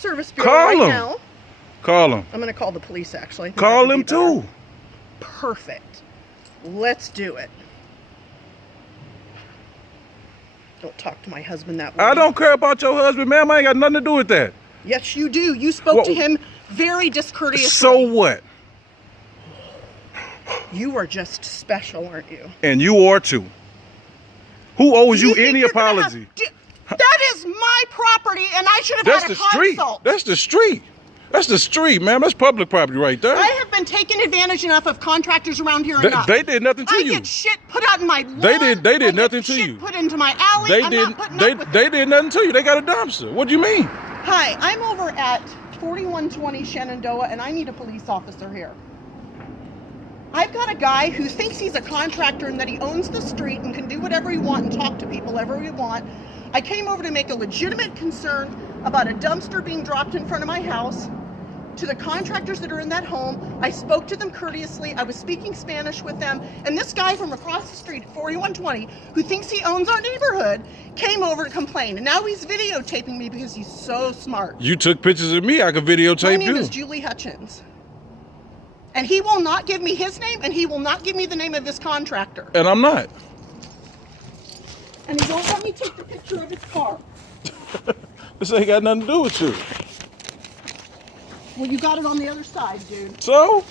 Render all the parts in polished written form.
Service Bureau Call right him. now. Call him. I'm going to call the police, actually. Call him too. Perfect. Let's do it. Don't talk to my husband that way. I don't care about your husband, ma'am. I ain't got nothing to do with that. Yes, you do. You spoke to him very discourteously. So what? You are just special, aren't you? And you are too. Who owes you think any you're gonna apology? That is my property, and I should have That's had a the street. consult. That's the street. That's the street, ma'am. That's public property right there. I have been taken advantage enough of contractors around here enough. They did nothing to you. I get shit put out in my lawn. They did I get nothing to shit you. Put into my alley. They did nothing to you. They got a dumpster. What do you mean? Hi, I'm over at 4120 Shenandoah, and I need a police officer here. I've got a guy who thinks he's a contractor and that he owns the street and can do whatever he wants and talk to people wherever he wants. I came over to make a legitimate concern about a dumpster being dropped in front of my house. To the contractors that are in that home, I spoke to them courteously. I was speaking Spanish with them, and this guy from across the street, 4120, who thinks he owns our neighborhood, came over to complain, and now he's videotaping me because he's so smart. You took pictures of me. I could videotape you. My name is Julie Hutchins, and he will not give me his name, and he will not give me the name of this contractor. And I'm not. And he won't let me take the picture of his car. This ain't got nothing to do with you. Well, you got it on the other side, dude. So?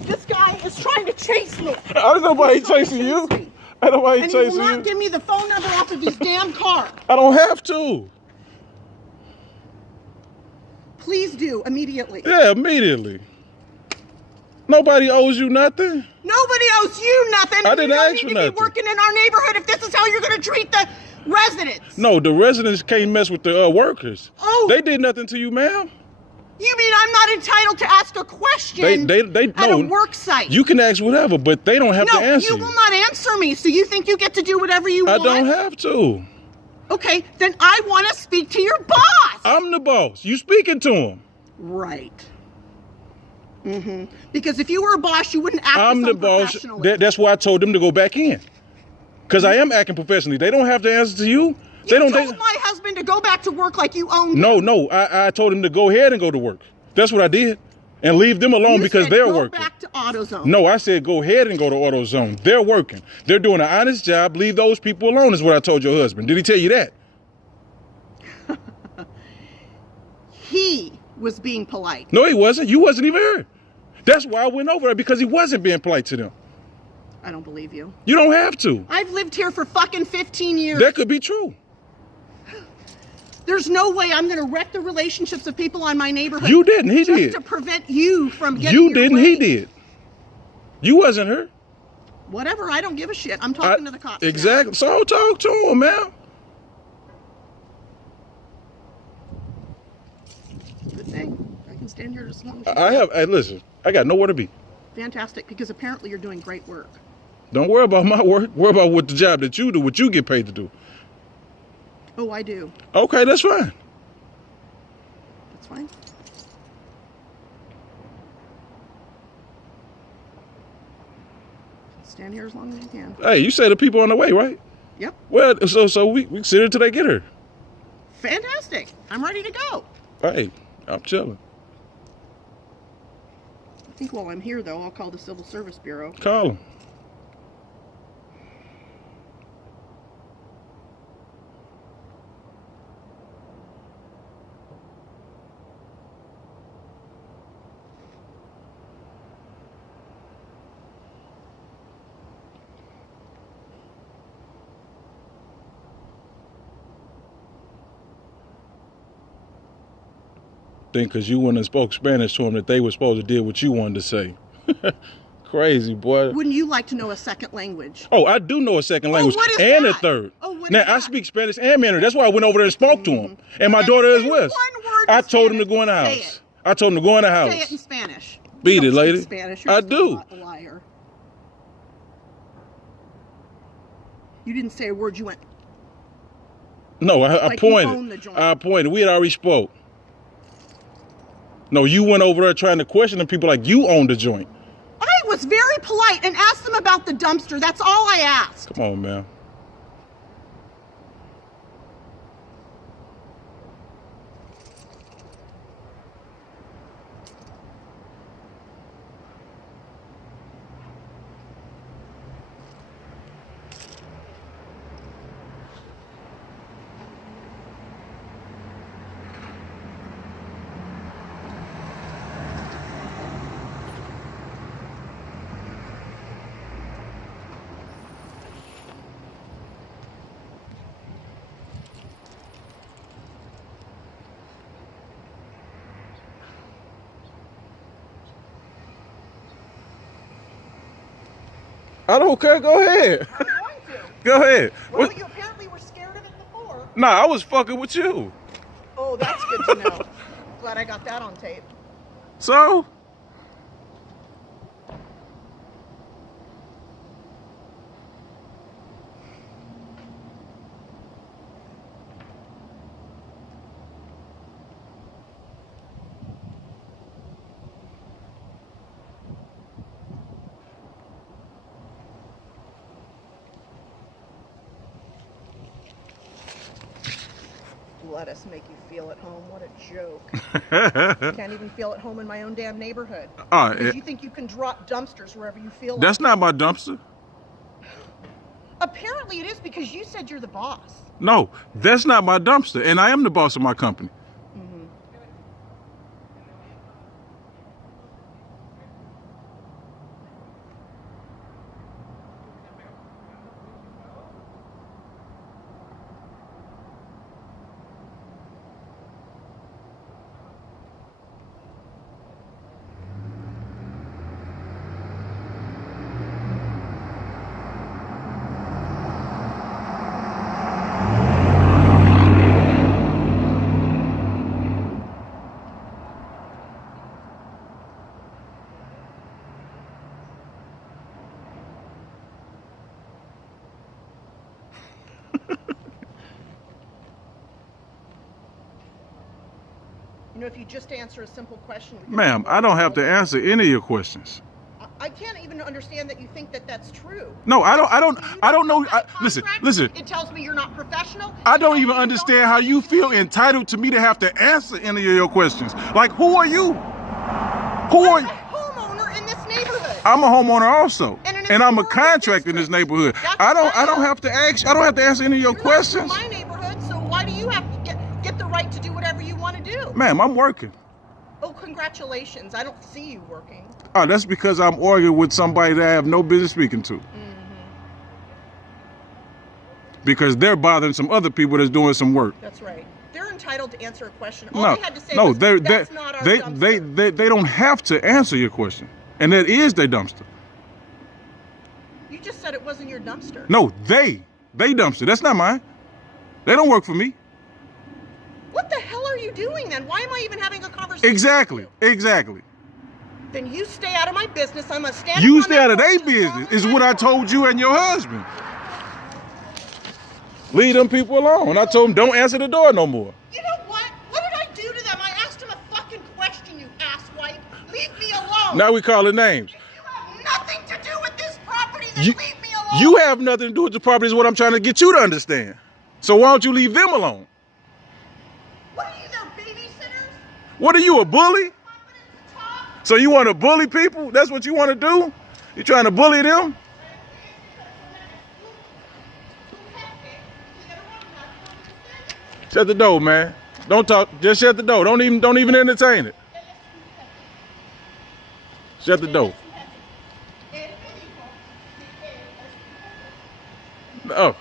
This guy is trying to chase me. I don't know why he's chasing you. I don't know why he's chasing you. And he will not give me the phone number off of his damn car. I don't have to. Please do, immediately. Yeah, immediately. Nobody owes you nothing. Nobody owes you nothing. I didn't ask for You don't need to nothing. be working in our neighborhood if this is how you're going to treat the residents. No, the residents can't mess with the workers. Oh. They did nothing to you, ma'am. You mean I'm not entitled to ask a question They at a work site? You can ask whatever, but they don't have to answer No, you will not answer me, so you think you get to do whatever you I want? don't have to. Okay, then I want to speak to your boss. I'm the boss. You speaking to him. Right. Because if you were a boss, you wouldn't act I'm the boss. That's why I told them to go back in. Because I am acting professionally. They don't have to answer to you. You told my husband to go back to work like you owned him. No. I told him to go ahead and go to work. That's what I did. And leave them alone because they're working. Go back to AutoZone. No, I said go ahead and go to AutoZone. They're working. They're doing an honest job. Leave those people alone is what I told your husband. Did he tell you that? He was being polite. No, he wasn't. You wasn't even here. That's why I went over there, because he wasn't being polite to them. I don't believe you. You don't have to. I've lived here for fucking 15 years. That could be true. There's no way I'm going to wreck the relationships of people in my neighborhood. You didn't. He did. Just to prevent you from getting You your didn't. way. He did. You wasn't here. Whatever. I don't give a shit. I'm talking to the cops. Exactly. So talk to him, man. Good thing. I can stand here as long as Hey, listen, I got nowhere to be. Fantastic, because apparently you're doing great work. Don't worry about my work. Worry about what the job that you do, what you get paid to do. Oh, I do. Okay, that's fine. That's fine. Stand here as long as you can. Hey, you say the people on the way, right? Yep. Well, so we can sit here till they get her. Fantastic. I'm ready to go. Hey, I'm chilling. I think while I'm here, though, I'll call the Civil Service Bureau. Call them. Think because you wouldn't have spoke Spanish to them that they were supposed to do what you wanted to say. Crazy, boy. Wouldn't you like to know a second language? Oh, I do know a second language what is and that? a third. Oh, what now, is that? I speak Spanish and Mandarin. That's why I went over there and spoke to him. And my daughter as Say well. one word in I told him to Spanish. go in the Say house. it. I told him to go in the house. Say it in Spanish. Beat You it, don't lady. speak Spanish. You're I just do. A liar. You didn't say a word. You went. No, I Like you own the pointed. joint. I pointed. We had already spoke. No, you went over there trying to question the people like you owned the joint. I was very polite and asked them about the dumpster. That's all I asked. Come on, man. I don't care. Go ahead. I'm going to. Go ahead. Well, What? you apparently were scared of it before. Nah, I was fucking with you. Oh, that's good to know. Glad I got that on tape. So? Let us make you feel at home. What a joke. Can't even feel at home in my own damn neighborhood. Because you think you can drop dumpsters wherever you feel like. That's not my dumpster. Apparently it is, because you said you're the boss. No, that's not my dumpster, and I am the boss of my company. Mm-hmm. You know, if you just answer a simple question. Ma'am, I don't have to answer any of your questions. I can't even understand that you think that that's true. No, I don't know. Listen. It tells me you're not professional. I don't even understand how you feel entitled to me to have to answer any of your questions. Like, who are you? Who are you? I'm a homeowner in this neighborhood. I'm a homeowner also, and I'm a contractor in this neighborhood. I don't have to answer any of your questions. Not in my neighborhood, so why do you have to get the right to do whatever you want to do? Ma'am, I'm working. Oh, congratulations. I don't see you working. Oh, that's because I'm arguing with somebody that I have no business speaking to. Mm-hmm. Because they're bothering some other people that's doing some work. That's right. They're entitled to answer a question. All No, they had to say was, that's not our dumpster. they don't have to answer your question. And that is their dumpster. You just said it wasn't your dumpster. No, they dumpster. That's not mine. They don't work for me. What the hell are you doing then? Why am I even having a conversation? Exactly. Then you stay out of my business. I'm gonna stand. You stay out of their business is what I told you and your husband. Leave them people alone. I told them don't answer the door no more. You know what? What did I do to them? I asked them a fucking question, you asswipe. Leave me alone. Now we calling names. If you have nothing to do with this property, then leave me alone. You have nothing to do with the property is what I'm trying to get you to understand. So why don't you leave them alone? What are you, their babysitters? What are you, a bully? So you want to bully people? That's what you want to do? You trying to bully them? Shut the door, man. Don't talk. Just shut the door. Don't even entertain it. Shut the door. Oh.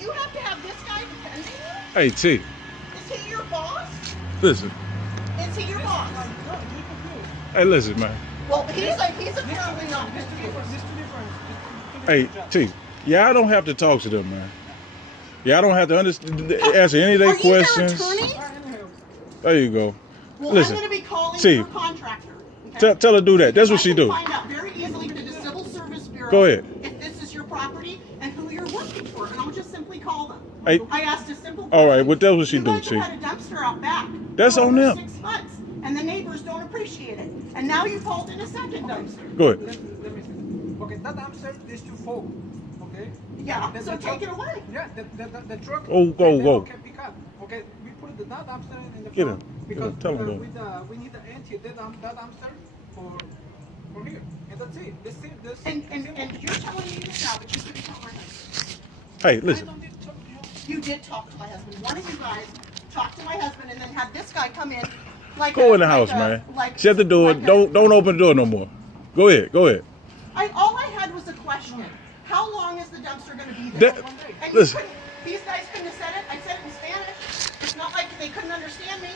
You have to have this guy defending you? Hey, T. Is he your boss? Listen. Is he your boss? Hey, listen, man. Well, he's apparently not. Hey, T. Yeah, I don't have to talk to them, man. Yeah, I don't have to answer any of their Are you their questions. attorney? There you go. Well, Listen, I'm going to be calling see, your contractor. Okay? tell her to do that. That's what she I can do. find out very easily through the Civil Service Bureau. Go ahead. If this is your property and who you're working for, and I'll just simply call them. Hey, I asked a simple all right, question. well, that's what she You do, guys see. have had a dumpster out back. That's for on over them. 6 months, and the neighbors don't appreciate it. And now you called in a second dumpster. Go ahead. Let me see. Okay, that dumpster is too full. Okay. Yeah, The so truck- take it away. Yeah, the truck. Oh, go. Can pick up. Okay, we put that dumpster in the Get front him. because Tell him we need to empty that dumpster for here, and that's it. This And you're telling me this now, but you couldn't tell my husband. Hey, I listen. don't need to talk to you. You did talk to my husband. One of you guys talked to my husband and then had this guy come in like Go a- in the like house, a- man. like- Shut the door. like a- Don't open the door no more. Go ahead. All I had was a question. How long is the dumpster going to be there? That- And listen. these guys couldn't have said it. I said it in Spanish. It's not like they couldn't understand me.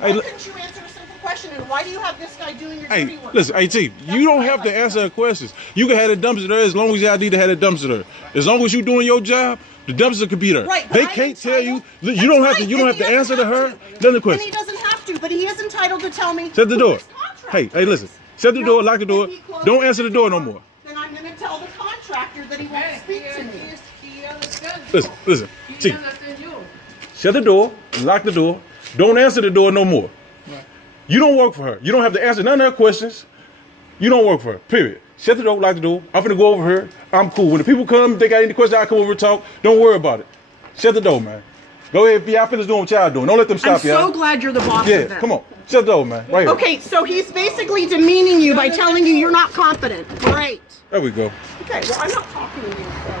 Hey, Why li- couldn't you answer a simple question? And why do you have this guy doing your Hey, dirty work? listen, hey T, you don't have to answer her questions. You can have the dumpster there as long as y'all need to have the dumpster there. As long as you doing your job, the dumpster could be there. Right, but They I'm can't tell you. entitled- You don't have That's to. right, You don't and have to he answer to doesn't her. have to. Another And he question. doesn't have to, but he is entitled to tell me. Shut the who door. his contractor Hey, listen. is. Shut the Now, door. Lock the door. if he closes Don't answer the door no more. Then I'm going to tell the contractor that he won't speak to me. He understands. Listen. He T, understands you. shut the door. Lock the door. Don't answer the door no more. You don't work for her. You don't have to answer none of her questions. You don't work for her. Period. Shut the door. Lock the door. I'm finna go over here. I'm cool. When the people come, they got any questions, I come over and talk. Don't worry about it. Shut the door, man. Go ahead. Y'all finish doing what y'all doing. Don't let them I'm stop y'all. so glad you're the boss Yeah, of them. come on. Shut the door, man. Right here. Okay, so he's basically demeaning you by telling you you're not competent. Great. There we go. Okay, well, I'm not talking to you, so.